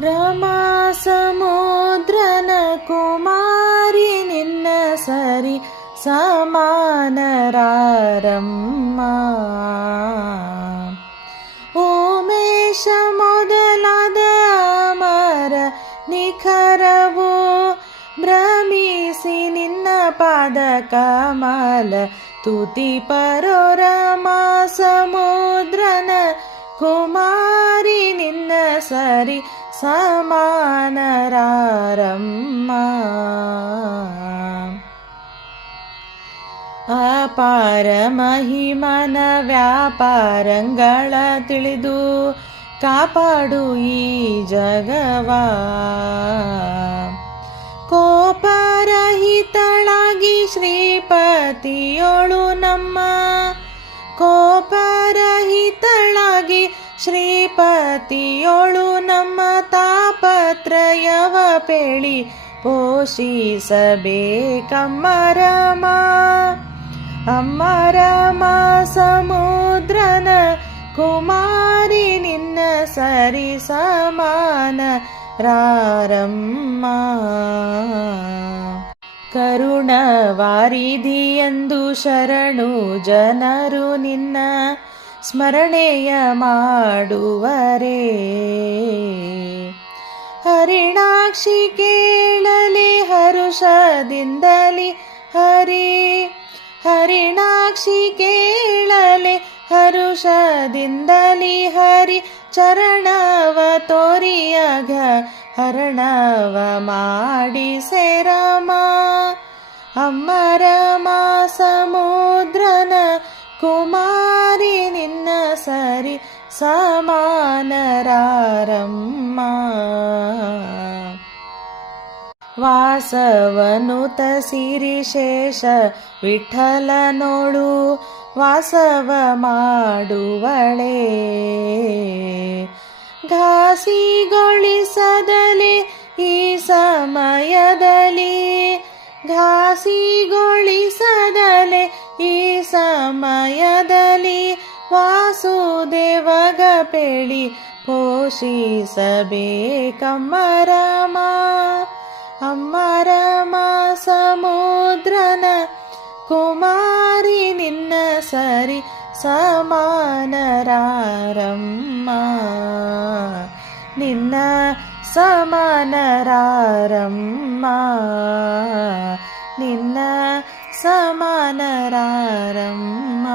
ರಮಾ ಸಮುದ್ರನ ಕುಮಾರಿ ನಿನ್ನ ಸರಿ ಸಮಾನರಾರಮ್ಮ. ಉಮೇಶ ಮೊದಲಾದ ಅಮರ ನಿಖರವು ಭ್ರಮಿಸಿ ನಿನ್ನ ಪಾದ ಕಮಲ ತುತಿ ಪರೋರಮಾ ಸಮುದ್ರನ ಕುಮಾರಿ ನಿನ್ನ ಸರಿ ಸಮಾನರಾರಮ್ಮ. ಅಪಾರ ಮಹಿಮನ ವ್ಯಾಪಾರಂಗಳ ತಿಳಿದು ಕಾಪಾಡು ಈ ಜಗವ. ಕೋಪರಹಿತಳಾಗಿ ಶ್ರೀಪತಿಯೋಳು ನಮ್ಮ, ಕೋಪರಹಿತಳಾಗಿ ಶ್ರೀಪತಿಯೋಳು ನಮ್ಮ ತಾಪತ್ರಯವ ಪೇಳಿ ಪೋಷಿಸಬೇಕಮ್ಮರಮ. ಅಮ್ಮರಮ ಸಮುದ್ರನ ಕುಮಾರಿ ನಿನ್ನ ಸರಿ ಸಮಾನ ರಾರಮ್ಮ. ಕರುಣವಾರಿಧಿ ಎಂದು ಶರಣು ಜನರು ನಿನ್ನ ಸ್ಮರಣೆಯ ಮಾಡುವರೇ. ಹರಿಣಾಕ್ಷಿ ಕೇಳಲಿ ಹರುಷದಿಂದಲಿ ಹರಿ, ಹರಿಣಾಕ್ಷಿ ಕೇಳಲೆ ಹರುಷದಿಂದಲಿ ಹರಿ ಚರಣವ ತೋರಿಯಾಗ ಹರಣವ ಮಾಡಿಸೆರಮ. ಅಮ್ಮರಮ ಸಮುದ್ರನ ಕುಮಾರಿ ನಿನ್ನ ಸರಿ ಸಮಾನರಾರಮ್ಮ. ವಾಸವನುತ ಸಿರಿಶೇಷ ವಿಠಲನೋಳು ವಾಸವ ಮಾಡುವಳೆ. ಘಾಸಿಗೊಳಿಸದಲೆ ಈ ಸಮಯದಲ್ಲಿ, ಘಾಸಿಗೊಳಿಸದಲೆ ಈ ಸಮಯದಲ್ಲಿ ವಾಸುದೇವಗ ಪೇಳಿ ಪೋಷಿಸಬೇಕಮ್ಮರಮ. ಅಮ್ಮರಮ ಸಮುದ್ರನ ಕುಮಾರಿ ನಿನ್ನ ಸರಿ ಸಮಾನರಾರಮ್ಮ. ನಿನ್ನ ಸಮಾನರಾರಮ್ಮ, ನಿನ್ನ ಸಮಾನರಾರಮ್ಮ.